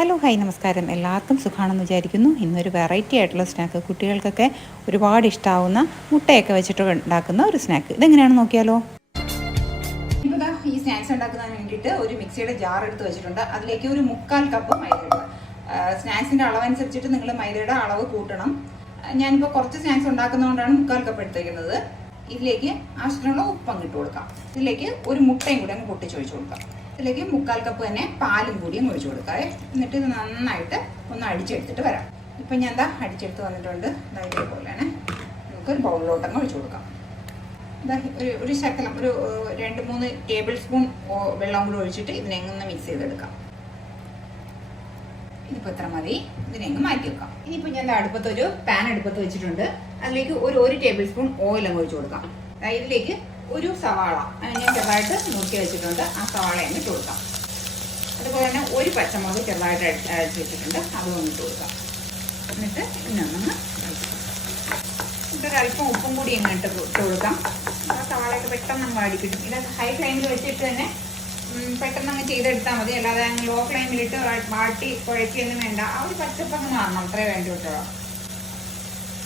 Hello hi നമസ്കാരം. എല്ലാവർക്കും സുഖമാണെന്ന് വിചാരിക്കുന്നു. ഇന്നൊരു വെറൈറ്റി ആയിട്ടുള്ള സ്നാക്ക്, കുട്ടികൾക്കൊക്കെ ഒരുപാട് ഇഷ്ടമാവുന്ന മുട്ടയൊക്കെ വെച്ചിട്ട് ഉണ്ടാക്കുന്ന ഒരു സ്നാക്ക്. ഇതെങ്ങനെയാണെന്ന് നോക്കിയാലോ. ഇപ്പോൾ ഈ സ്നാക്സ് ഉണ്ടാക്കുന്നതിന് വേണ്ടിയിട്ട് ഒരു മിക്സിയുടെ ജാർ എടുത്ത് വെച്ചിട്ടുണ്ട്. അതിലേക്ക് ഒരു 1/4 കപ്പ് മൈദ ഇടുക. സ്നാക്സിൻ്റെ അളവനുസരിച്ചിട്ട് നിങ്ങൾ മൈദയുടെ അളവ് കൂട്ടണം. ഞാനിപ്പോൾ കുറച്ച് സ്നാക്സ് ഉണ്ടാക്കുന്നതുകൊണ്ടാണ് 1/4 കപ്പ് എടുത്തേക്കുന്നത്. ഇതിലേക്ക് ആവശ്യത്തിനുള്ള ഉപ്പ് അങ്ങ് ഇട്ട് കൊടുക്കാം. ഇതിലേക്ക് ഒരു മുട്ടയും കൂടി അങ്ങ് പൊട്ടിച്ചൊഴിച്ച് കൊടുക്കാം. ഇതിലേക്ക് 1/4 കപ്പ് തന്നെ പാലും കൂടിയും ഒഴിച്ചു കൊടുക്കാം. എന്നിട്ട് ഇത് നന്നായിട്ട് ഒന്ന് അടിച്ചെടുത്തിട്ട് വരാം. ഇപ്പം ഞാൻ അടിച്ചെടുത്ത് വന്നിട്ടുണ്ട്. ഇതേപോലെയാണ്. നമുക്കൊരു ബൗളിലോട്ടങ്ങ് ഒഴിച്ചു കൊടുക്കാം. ഒരു ശകലം ഒരു 2-3 ടേബിൾ സ്പൂൺ വെള്ളം കൂടി ഒഴിച്ചിട്ട് ഇതിനെങ്ങ് മിക്സ് ചെയ്തെടുക്കാം. ഇതിപ്പോൾ ഇത്ര മതി. ഇതിനെങ്ങ് മാറ്റി വെക്കാം. ഇനിയിപ്പോൾ ഞാൻ ഒരു പാൻ അടുപ്പത്ത് വെച്ചിട്ടുണ്ട്. അതിലേക്ക് ഒരു ടേബിൾ സ്പൂൺ ഓയിൽ അങ്ങ് ഒഴിച്ചു കൊടുക്കാം. ഇതിലേക്ക് ഒരു സവാള ഞാൻ ചെറുതായിട്ട് നുറുക്കി വെച്ചിട്ടുണ്ട്. ആ സവാള അങ്ങ് ഇട്ട് കൊടുക്കാം. അതുപോലെ തന്നെ ഒരു പച്ചമുളക് ചെറുതായിട്ട് അടിച്ച് വെച്ചിട്ടുണ്ട്. അതും ഒന്ന് ഇട്ട് കൊടുക്കാം. എന്നിട്ട് ഇതിനൊന്നങ്ങ് അല്പം ഉപ്പും കൂടി അങ്ങ് ഇട്ട് കൊടുക്കാം. ആ സവാളയൊക്കെ പെട്ടെന്ന് അങ്ങ് വാടി കിട്ടും. ഇത് ഹൈ ഫ്ലെയിമിൽ വെച്ചിട്ട് തന്നെ പെട്ടെന്ന് അങ്ങ് ചെയ്തെടുത്താൽ മതി. അല്ലാതെ അങ്ങ് ലോ ഫ്ലെയിമിലിട്ട് വാട്ടി കുഴക്കൊന്നും വേണ്ട. ആ ഒരു പച്ചപ്പങ്ങ് മാറണം, അത്രേ വേണ്ടി വിട്ടോളാം.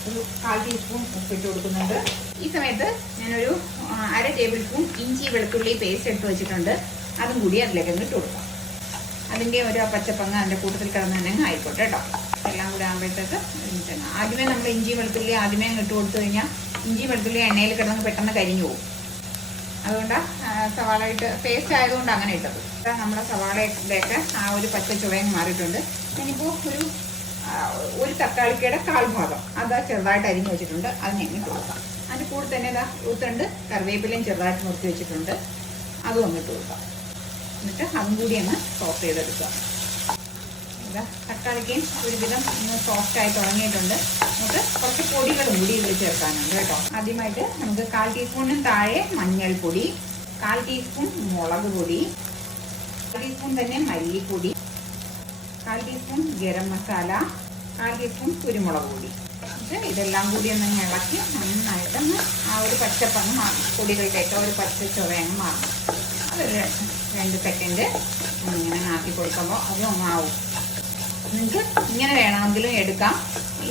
ഒരു 1/4 ടീസ്പൂൺ ഉപ്പിട്ട് കൊടുക്കുന്നുണ്ട്. ഈ സമയത്ത് ഞാനൊരു 1/2 ടേബിൾ സ്പൂൺ ഇഞ്ചി വെളുത്തുള്ളി പേസ്റ്റ് എടുത്ത് വെച്ചിട്ടുണ്ട്. അതും കൂടി അതിലേക്ക് ഒന്ന് ഇട്ട് കൊടുക്കാം. അതിൻ്റെ ഒരു പച്ചപ്പങ്ങ് അതിൻ്റെ കൂട്ടത്തിൽ കിടന്ന് തന്നെ ആയിക്കോട്ടെ കേട്ടോ. എല്ലാം കൂടി ആകുമ്പോഴത്തേക്ക് ആദ്യമേ നമ്മൾ ഇഞ്ചി വെളുത്തുള്ളി ആദ്യമേ ഇട്ട് കൊടുത്തു കഴിഞ്ഞാൽ ഇഞ്ചി വെളുത്തുള്ളി എണ്ണയിൽ കിടന്ന് പെട്ടെന്ന് കരിഞ്ഞു പോകും. അതുകൊണ്ടാണ് സവാള ഇട്ട് പേസ്റ്റ് ആയതുകൊണ്ട് അങ്ങനെ ഇട്ടത്. നമ്മുടെ സവാളയുടെയൊക്കെ ആ ഒരു പച്ച ചുവയും മാറിയിട്ടുണ്ട്. ഞാനിപ്പോൾ ഒരു തക്കാളിക്കയുടെ 1/4 ഭാഗം ചെറുതായിട്ട് അരിഞ്ഞു വെച്ചിട്ടുണ്ട്. അതിനെ ഇട്ട് കൊടുക്കാം. അതിൻ്റെ കൂടെ തന്നെ ഊത്തണ്ട് കറിവേപ്പിലയും ചെറുതായിട്ട് നിർത്തി വെച്ചിട്ടുണ്ട്. അതും ഒന്ന് ഇട്ട് കൊടുക്കാം. എന്നിട്ട് അതും കൂടി ഒന്ന് സോഫ്റ്റ് ചെയ്തെടുക്കുക. തക്കാളിക്കയും ഒരുവിധം ഒന്ന് സോഫ്റ്റായി തുടങ്ങിയിട്ടുണ്ട്. നമുക്ക് കുറച്ച് പൊടികളും കൂടി ഇതിൽ ചേർക്കാനുണ്ട് കേട്ടോ. ആദ്യമായിട്ട് നമുക്ക് 1/4 ടീസ്പൂണിന് താഴെ മഞ്ഞൾപ്പൊടി, 1/4 ടീസ്പൂൺ മുളക് പൊടി, 1 ടീസ്പൂൺ തന്നെ മല്ലിപ്പൊടി, 1/4 ടീസ്പൂൺ ഗരം മസാല, 1/4 ടീസ്പൂൺ കുരുമുളക് പൊടി. ഇതെല്ലാം കൂടി ഒന്ന് ഇളക്കി നന്നായിട്ടൊന്ന് ആ ഒരു പച്ചപ്പങ്ങ് മാറും. പൊടികളുടെയൊക്കെ ഒരു പച്ച ചുവയങ്ങ് മാറും. അതൊരു 2 സെക്കൻഡ് ഇങ്ങനെ ആക്കി കൊടുക്കുമ്പോൾ അത് ഒന്നാവും. നിങ്ങൾക്ക് ഇങ്ങനെ വേണമെങ്കിലും എടുക്കാം.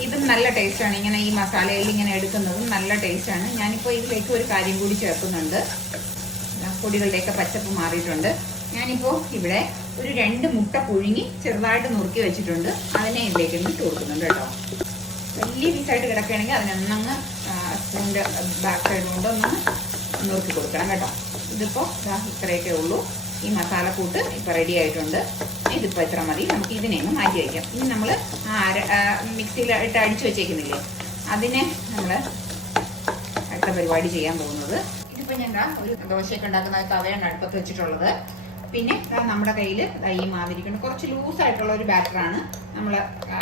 ഇതും നല്ല ടേസ്റ്റാണ്. ഇങ്ങനെ ഈ മസാലയിൽ ഇങ്ങനെ എടുക്കുന്നതും നല്ല ടേസ്റ്റാണ്. ഞാനിപ്പോൾ ഇതിലേക്ക് ഒരു കാര്യം കൂടി ചേർക്കുന്നുണ്ട്. പൊടികളുടെയൊക്കെ പച്ചപ്പ് മാറിയിട്ടുണ്ട്. ഞാനിപ്പോൾ ഇവിടെ ഒരു 2 മുട്ട പുഴുങ്ങി ചെറുതായിട്ട് നുറുക്കി വെച്ചിട്ടുണ്ട്. അതിനെ ഇതിലേക്ക് ഇട്ട് കൊടുക്കുന്നുണ്ട് കേട്ടോ. വലിയ പീസായിട്ട് കിടക്കുകയാണെങ്കിൽ അതിനൊന്നങ്ങ് സ്പൂണിൻ്റെ ബാക്ക് സൈഡ് കൊണ്ട് ഒന്ന് നുറുക്കി കൊടുക്കണം കേട്ടോ. ഇതിപ്പോൾ ഇത്രയൊക്കെ ഉള്ളൂ. ഈ മസാലക്കൂട്ട് ഇപ്പോൾ റെഡി ആയിട്ടുണ്ട്. ഇതിപ്പോൾ ഇത്ര മതി. നമുക്ക് ഇതിനെയൊന്ന് മാറ്റി വയ്ക്കാം. ഇനി നമ്മൾ മിക്സിയിലിട്ട് അടിച്ചു വെച്ചേക്കുന്നില്ലേ, അതിനെ നമ്മൾ അടുത്ത പരിപാടി ചെയ്യാൻ പോകുന്നത്. ഇതിപ്പോൾ ഞാൻ ഒരു ദോശയൊക്കെ ഉണ്ടാക്കുന്ന തവയാണ് അടുപ്പത്ത് വെച്ചിട്ടുള്ളത്. പിന്നെ നമ്മുടെ കയ്യിൽ ഈ മാതിരിക്കുണ്ട്. കുറച്ച് ലൂസായിട്ടുള്ള ഒരു ബാറ്ററാണ് നമ്മൾ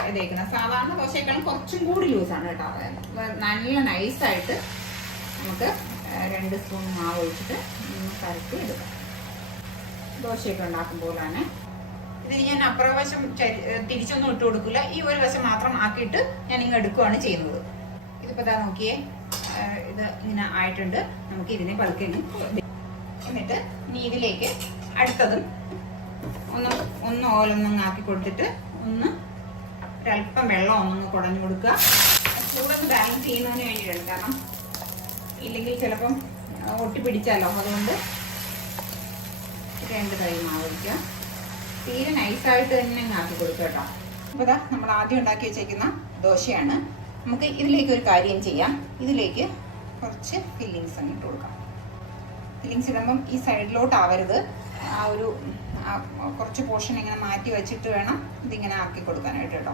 ഇതേക്കുന്നത്. സാധാരണ ദോശയേക്കാളും കുറച്ചും കൂടി ലൂസാണ് കേട്ടോ. നല്ല നൈസായിട്ട് നമുക്ക് 2 സ്പൂൺ മാവ് ഒഴിച്ചിട്ട് പരത്തി എടുക്കാം. ദോശയൊക്കെ ഉണ്ടാക്കുമ്പോഴാണ് ഇത്. ഞാൻ അപ്പുറവശം തിരിച്ചൊന്നും ഇട്ട് കൊടുക്കില്ല. ഈ ഒരു വശം മാത്രം ആക്കിയിട്ട് ഞാൻ ഇങ്ങ് എടുക്കുകയാണ് ചെയ്യുന്നത്. ഇതിപ്പോൾ നോക്കിയേ, ഇത് ഇങ്ങനെ ആയിട്ടുണ്ട്. നമുക്ക് ഇതിനെ പതുക്കെ എന്നിട്ട് ഇനി ഇതിലേക്ക് അടുത്തതും ഒന്ന് ഓലൊന്നും ആക്കി കൊടുത്തിട്ട് ഒരല്പം വെള്ളം ഒന്നൊന്ന് കുടഞ്ഞു കൊടുക്കുക. ചൂടൊന്ന് ബാലൻസ് ചെയ്യുന്നതിന് വേണ്ടിയിട്ടുണ്ട്. കാരണം ഇല്ലെങ്കിൽ ചിലപ്പം ഒട്ടിപ്പിടിച്ചാലോ. അതുകൊണ്ട് 2 കൈ മാവ് വയ്ക്കുക. തീരെ നൈസായിട്ട് തന്നെ ആക്കി കൊടുക്കുക കേട്ടോ. അപ്പോൾ നമ്മൾ ആദ്യം ഉണ്ടാക്കി വെച്ചേക്കുന്ന ദോശയാണ്. നമുക്ക് ഇതിലേക്ക് ഒരു കാര്യം ചെയ്യാം. ഇതിലേക്ക് കുറച്ച് ഫില്ലിങ്സ് അങ്ങ് ഇട്ട് കൊടുക്കാം. ഫില്ലിങ്സ് ഇടുമ്പം ഈ സൈഡിലോട്ടാവരുത്. കുറച്ച് പോർഷൻ ഇങ്ങനെ മാറ്റി വെച്ചിട്ട് വേണം ഇതിങ്ങനെ ആക്കി കൊടുക്കാനായിട്ട് കേട്ടോ.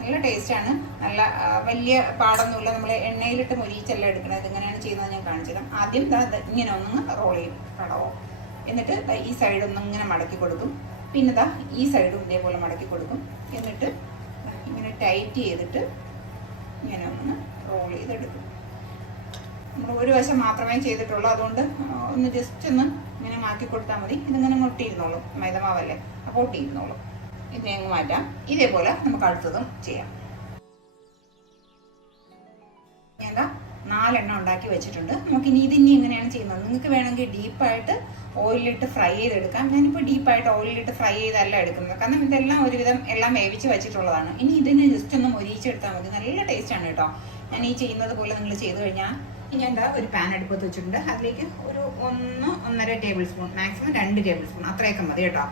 നല്ല ടേസ്റ്റാണ്. നല്ല വലിയ പാടൊന്നുമില്ല. നമ്മൾ എണ്ണയിലിട്ട് മൊരിച്ചെല്ലാം എടുക്കണം. ഇതിങ്ങനെയാണ് ചെയ്യുന്നത്. ഞാൻ കാണിച്ചത്. ആദ്യം ഇങ്ങനെ ഒന്ന് റോൾ ചെയ്യും കടവോ. എന്നിട്ട് ഈ സൈഡ് ഒന്നിങ്ങനെ മടക്കി കൊടുക്കും. പിന്നെ ഈ സൈഡും ഇതേപോലെ മടക്കി കൊടുക്കും. എന്നിട്ട് ഇങ്ങനെ ടൈറ്റ് ചെയ്തിട്ട് ഇങ്ങനെ ഒന്ന് റോൾ ചെയ്തെടുക്കും. നമ്മൾ ഒരു വശം മാത്രമേ ചെയ്തിട്ടുള്ളൂ. അതുകൊണ്ട് ഒന്ന് ജസ്റ്റ് ഒന്ന് ഇങ്ങനെ മാറ്റി കൊടുത്താൽ മതി. ഇതിങ്ങനെ ഒട്ടിയിരുന്നോളും. മൈദമാവല്ലേ, അപ്പോൾ ഒട്ടിയിരുന്നോളും. ഇതിനെ അങ്ങ് മാറ്റാം. ഇതേപോലെ നമുക്ക് അടുത്തതും ചെയ്യാം. ഞാൻ 4 എണ്ണം ഉണ്ടാക്കി വെച്ചിട്ടുണ്ട്. നമുക്കിനി ഇതിനി എങ്ങനെയാണ് ചെയ്യുന്നത്. നിങ്ങൾക്ക് വേണമെങ്കിൽ ഡീപ്പായിട്ട് ഓയിലിട്ട് ഫ്രൈ ചെയ്തെടുക്കാം. ഞാനിപ്പോൾ ഡീപ്പായിട്ട് ഓയിലിട്ട് ഫ്രൈ ചെയ്തല്ല എടുക്കുന്നത്, കാരണം ഇതെല്ലാം ഒരുവിധം എല്ലാം വേവിച്ച് വെച്ചിട്ടുള്ളതാണ്. ഇനി ഇതിന് ജസ്റ്റ് ഒന്ന് മൊരിയിച്ചെടുത്താൽ മതി. നല്ല ടേസ്റ്റാണ് കേട്ടോ. ഞാൻ ഈ ചെയ്യുന്നത് പോലെ നിങ്ങൾ ചെയ്ത് കഴിഞ്ഞാൽ, ഞാൻ എന്താ ഒരു പാൻ അടുപ്പത്ത് വെച്ചിട്ടുണ്ട്. അതിലേക്ക് ഒരു 1-1.5 table spoon, maximum 2 table spoon അത്രയൊക്കെ മതി കേട്ടോ,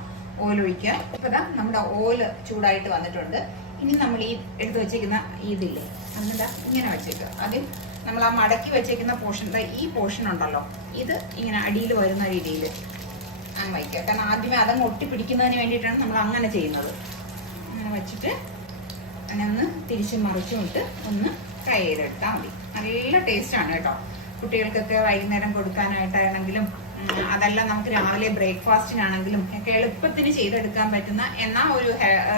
ഓയിൽ ഒഴിക്കുക. ഇപ്പോൾ ഇതാ നമ്മുടെ ഓയിൽ ചൂടായിട്ട് വന്നിട്ടുണ്ട്. ഇനി നമ്മൾ ഈ എടുത്ത് വെച്ചേക്കുന്ന ഇതില്ലേ, അതിനെന്താ ഇങ്ങനെ വെച്ചേക്കുക. ആദ്യം നമ്മൾ ആ മടക്കി വെച്ചേക്കുന്ന പോർഷൻ, ഈ പോർഷൻ ഉണ്ടല്ലോ, ഇത് ഇങ്ങനെ അടിയിൽ വരുന്ന രീതിയിൽ അങ്ങ് വയ്ക്കുക. കാരണം ആദ്യമേ അതങ്ങ് ഒട്ടിപ്പിടിക്കുന്നതിന് വേണ്ടിയിട്ടാണ് നമ്മൾ അങ്ങനെ ചെയ്യുന്നത്. അങ്ങനെ വെച്ചിട്ട് അങ്ങനെ ഒന്ന് തിരിച്ചും മറിച്ചും ഇട്ട് ഒന്ന് ഫ്രൈ ചെയ്തെടുത്താൽ മതി. നല്ല ടേസ്റ്റാണ് കേട്ടോ. കുട്ടികൾക്കൊക്കെ വൈകുന്നേരം കൊടുക്കാനായിട്ടാണെങ്കിലും, അതല്ല നമുക്ക് രാവിലെ ബ്രേക്ക്ഫാസ്റ്റിനാണെങ്കിലും ഒക്കെ എളുപ്പത്തിന് ചെയ്തെടുക്കാൻ പറ്റുന്ന, എന്നാൽ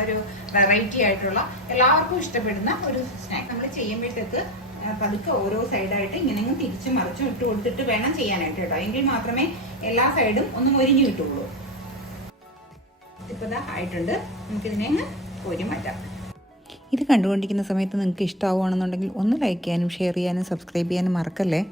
ഒരു വെറൈറ്റി ആയിട്ടുള്ള എല്ലാവർക്കും ഇഷ്ടപ്പെടുന്ന ഒരു സ്നാക്ക്. നമ്മൾ ചെയ്യുമ്പോഴത്തേക്ക് പതുക്കെ ഓരോ സൈഡായിട്ട് ഇങ്ങനെ തിരിച്ചും മറിച്ചും ഇട്ട് കൊടുത്തിട്ട് വേണം ചെയ്യാനായിട്ട് കേട്ടോ. എങ്കിൽ മാത്രമേ എല്ലാ സൈഡും ഒന്ന് മൊരിഞ്ഞു കിട്ടുള്ളൂ. ഇപ്പോൾ ഇതാ ആയിട്ടുണ്ട്. നമുക്കിതിനെ കോരി മാറ്റാം. ഇത് കണ്ടുകൊണ്ടിരിക്കുന്ന സമയത്ത് നിങ്ങൾക്ക് ഇഷ്ടമാവുകയാണെന്നുണ്ടെങ്കിൽ ഒന്ന് ലൈക്ക് ചെയ്യാനും ഷെയർ ചെയ്യാനും സബ്സ്ക്രൈബ് ചെയ്യാനും മറക്കല്ലേ.